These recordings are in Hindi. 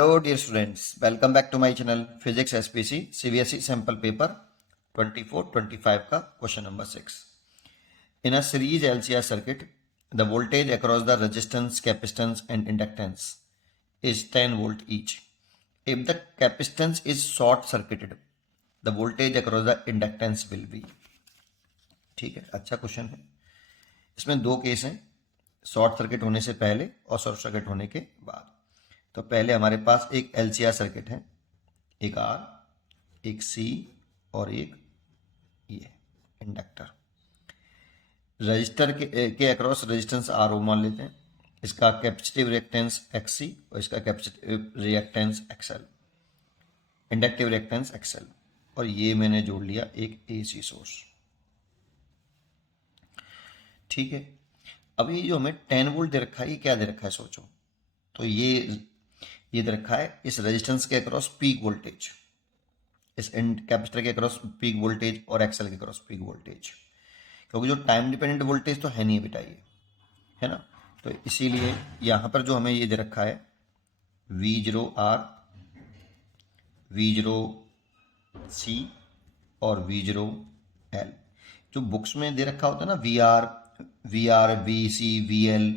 Hello dear students, welcome back to my channel Physics SPC CBSE sample paper 24-25 का question number 6. In a series LCR circuit, the voltage across the resistance, capacitance and inductance is 10 volt each. If the capacitance is short circuited, the voltage across the inductance will be. ठीक है, अच्छा क्वेश्चन है. इसमें दो केस हैं, शॉर्ट सर्किट होने से पहले और शॉर्ट सर्किट होने के बाद. तो पहले हमारे पास एक एलसीआर सर्किट है, एक आर, एक सी और एक ये इंडक्टर. रजिस्टर के अक्रॉस रेजिस्टेंस आर ओ मान लेते हैं. इसका कैपेसिटिव रिएक्टेंस एक्सी और इसका capacitive reactance XL, inductive reactance XL. और ये मैंने जोड़ लिया एक एसी सोर्स. ठीक है. अब ये जो हमें 10 वोल्ट दे रखा है, ये क्या दे रखा है सोचो. तो ये दे रखा है इस रेजिस्टेंस के अक्रॉस पीक वोल्टेज, इस कैपेसिटर के अक्रॉस पीक वोल्टेज और एक्सएल के अक्रॉस पीक वोल्टेज. क्योंकि जो टाइम डिपेंडेंट वोल्टेज तो है नहीं बेटा, ये है ना. तो इसीलिए यहाँ पर जो हमें ये दे रखा है V0 R, V0 C और V0 L. जो बुक्स में दे रखा होता है ना VR, VC, VL,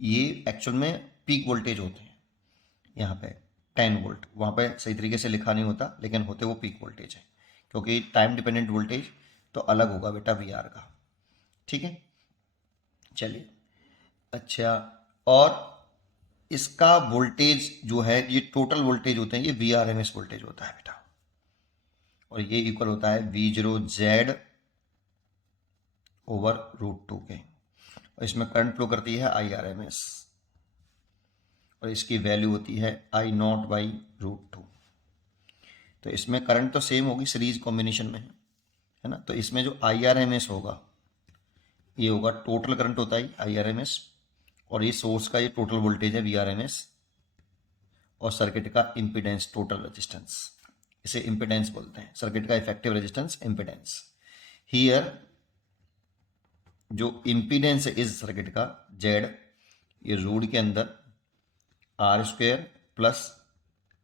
ये एक्चुअल में पीक वोल्टेज होते हैं. यहाँ पे 10 वोल्ट, वहाँ पे सही तरीके से लिखा नहीं होता, लेकिन होते वो पीक वोल्टेज है, क्योंकि टाइम डिपेंडेंट वोल्टेज तो अलग होगा बेटा VR का. ठीक है, चलिए. अच्छा, और इसका वोल्टेज जो है, ये टोटल वोल्टेज होते हैं, ये VRMS वोल्टेज होता है बेटा. और ये इक्वल होता है V0Z ओवर √2 के. और इसमें करंट फ्लो करती है IRMS, और इसकी वैल्यू होती है I0 बाई √2. तो इसमें करंट तो सेम होगी, सीरीज कॉम्बिनेशन में है ना. तो इसमें जो IRMS होगा, ये होगा टोटल करंट होता है IRMS, और ये सोर्स का ये टोटल वोल्टेज है VRMS, और सर्किट का इम्पीडेंस टोटल रेजिस्टेंस, इसे इम्पीडेंस बोलते हैं. सर्किट का इफेक्टिव रेजिस्टेंस इम्पीडेंस. हियर जो इम्पीडेंस है इस सर्किट का Z, ये रूट के अंदर R² plus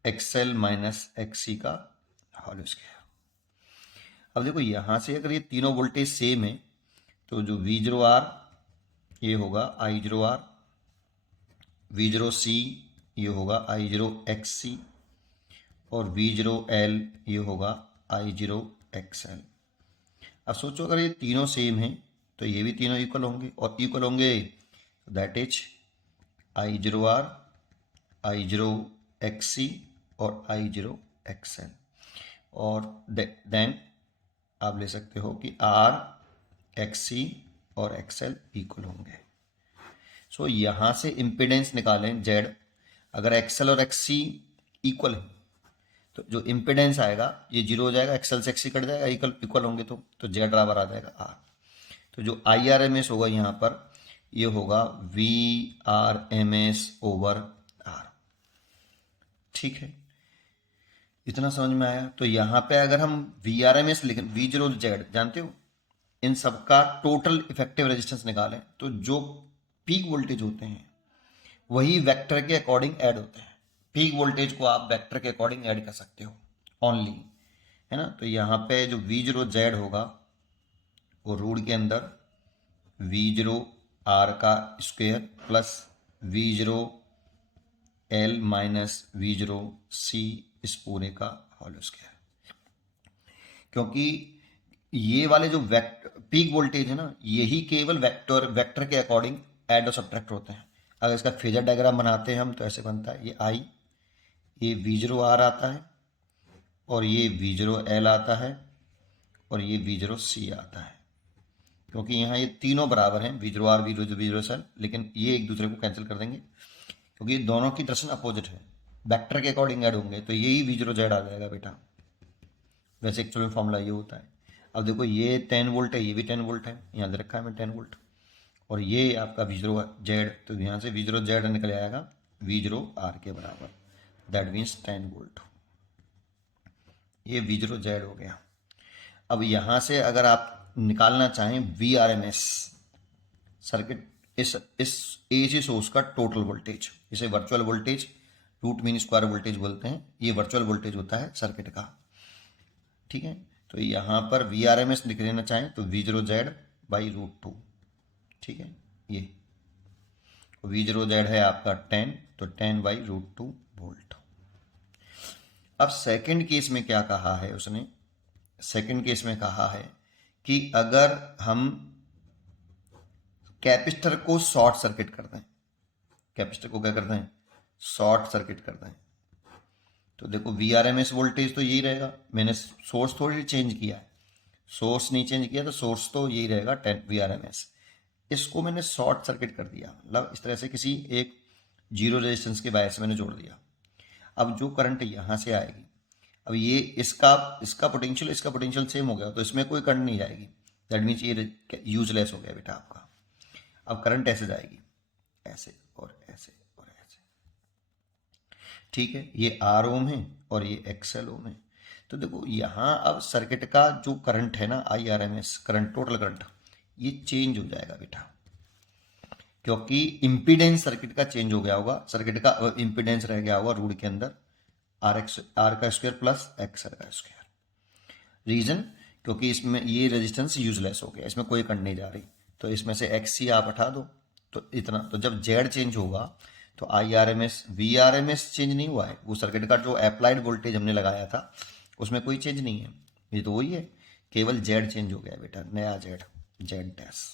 XL minus XC का होल स्क्वायर. अब देखो यहाँ से अगर ये तीनों वोल्टेज सेम है, तो जो V0R ये होगा I0R, V0C ये होगा I0XC, और V0L ये होगा I0XL. अब सोचो अगर ये तीनों सेम हैं तो ये भी तीनों इक्वल होंगे, और इक्वल होंगे दैट इज I0R, I0XC और I0XL. और देन आप ले सकते हो कि R, XC और XL इक्वल होंगे. सो यहाँ से इम्पीडेंस निकालें Z. अगर XL और XC इक्वल है तो जो इम्पीडेंस आएगा ये 0 हो जाएगा, XL से XC कट जाएगा, इक्वल होंगे तो Z बराबर आ जाएगा R. तो जो IRMS होगा यहाँ पर, ये होगा VRMS ओवर R. ठीक है, इतना समझ में आया. तो यहाँ पे अगर हम VRMS लिखें, V0Z जानते हो, इन सबका टोटल इफेक्टिव रेजिस्टेंस निकालें, तो जो पीक वोल्टेज होते हैं वही वेक्टर के अकॉर्डिंग ऐड होते हैं. पीक वोल्टेज को आप वेक्टर के अकॉर्डिंग ऐड कर सकते हो ओनली, है ना. तो यहाँ पे जो V0Z होगा वो रूट के अंदर V0R का square plus V0L minus V0C इस पूरे का होल स्क्वायर. क्योंकि ये वाले जो पीक वोल्टेज है ना, यही केवल वेक्टर के अकॉर्डिंग ऐड और सब्ट्रैक्ट होते हैं. अगर इसका फेजर डायग्राम बनाते हैं हम तो ऐसे बनता है, ये I, ये V0R आता है, और ये V0L आता है, और ये V0C आता है. क्योंकि यहाँ ये तीनों बराबर हैं, V0R, V0C, लेकिन ये एक दूसरे को कैंसिल कर देंगे क्योंकि ये दोनों की डायरेक्शन अपोजिट है, वेक्टर के अकॉर्डिंग ऐड होंगे, तो यही V0Z आ जाएगा बेटा. वैसे एक्चुअल में फॉर्मूला ये होता है. अब देखो ये 10 वोल्ट है, ये भी 10 वोल्ट है, यहाँ दे रखा है मैं 10 वोल्ट, और ये आपका V0Z, तो यहाँ से V0Z निकल आएगा V0R के बराबर, दैट मीन्स 10 वोल्ट. ये V0Z हो गया. अब यहाँ से अगर आप निकालना चाहें VRMS सर्किट, इस AC सोर्स का टोटल वोल्टेज, इसे virtual voltage root mean square voltage बोलते हैं, ये वर्चुअल वोल्टेज होता है सर्किट का। ठीक है, तो यहाँ पर वी आर एम एस लिख लेना चाहें तो V0Z बाई √2। ठीक है, ये V0Z है आपका 10, तो 10 बाई √2 वोल्ट। अब सेकंड केस में क्या कहा है उसने, सेकंड केस में कहा है कि अगर हम कैपेसिटर को शॉर्ट सर्किट कर दें, कैपेसिटर को क्या कर दें, शॉर्ट सर्किट कर दें, तो देखो VRMS वोल्टेज तो यही रहेगा, मैंने सोर्स थोड़ी चेंज किया है, सोर्स नहीं चेंज किया तो सोर्स तो यही रहेगा 10 VRMS। इसको मैंने शॉर्ट सर्किट कर दिया, मतलब इस तरह से किसी एक जीरो रेजिस्टेंस के वायर से मैंने जोड़ दिया। अब जो करंट यहाँ से आएगी, अब ये इसका पोटेंशियल सेम हो गया, तो इसमें कोई करंट नहीं जाएगी, दैट मीन्स ये यूजलेस हो गया बेटा आपका। अब करंट ऐसे जाएगी, ऐसे और ऐसे और ऐसे। ठीक है, ये R ओम है और ये XL ओम है। तो देखो यहाँ अब सर्किट का जो करंट है ना, IRMS करंट, टोटल करंट, ये चेंज हो जाएगा बेटा, क्योंकि इम्पीडेंस सर्किट का चेंज हो गया होगा, सर्किट का इम्पीडेंस रह गया होगा रूट के अंदर R का स्क्वायर प्लस XL का स्क्वायर। रीजन, क्योंकि इसमें ये रेजिस्टेंस यूजलेस हो गया, इसमें कोई करंट नहीं जा रही, तो इसमें से XC आप हटा दो तो इतना। तो जब Z चेंज होगा तो IRMS VRMS चेंज नहीं हुआ है, वो सर्किट का जो अप्लाइड वोल्टेज हमने लगाया था उसमें कोई चेंज नहीं है, ये तो वही है, केवल Z चेंज हो गया बेटा, नया Z डैश।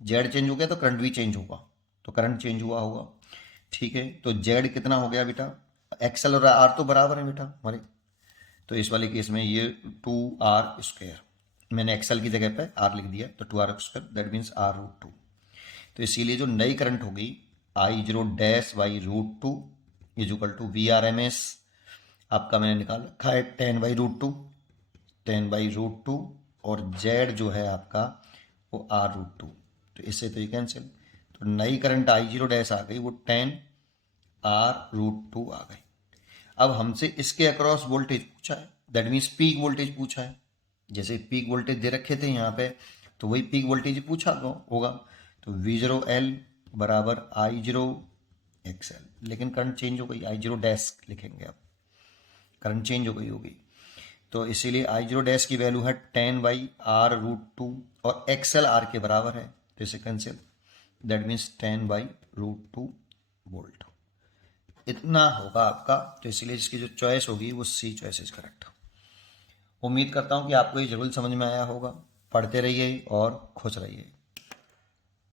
Z चेंज हो गया तो करंट भी चेंज होगा, तो करंट चेंज हुआ होगा। ठीक है, तो Z कितना हो गया बेटा, XL और R तो बराबर है बेटा हमारे, तो इस वाले केस में ये 2R स्क्वायर, मैंने XL की जगह पे R लिख दिया, तो 2R square that means R√2। तो इसीलिए जो नई करंट होगी I0 dash by √2 is equal to VRMS, आपका मैंने निकाल रखा है 10 बाई √2, 10 बाई √2, और Z जो है आपका वो R√2, तो इससे तो ये कैंसिल, तो नई करंट I0 डैश आ गई, वो 10 R√2 आ गई। अब हमसे इसके अक्रॉस वोल्टेज पूछा है, दैट मीन्स पीक वोल्टेज पूछा है, जैसे पीक वोल्टेज दे रखे थे यहाँ पे, तो वही पीक वोल्टेज पूछा होगा, तो V0L बराबर I0 XL, लेकिन करंट चेंज हो गई, I0 डैश लिखेंगे, अब करंट चेंज हो गई होगी, तो इसीलिए I0 डैश की वैल्यू है 10 बाई R√2, और XL R के बराबर है, तो इसे cancel, that means 10 by √2 volt, इतना होगा आपका। तो इसीलिए इसकी जो चॉइस होगी वो C चॉइस इज करेक्ट। उम्मीद करता हूँ कि आपको ये जरूर समझ में आया होगा, पढ़ते रहिए और खुश रहिए।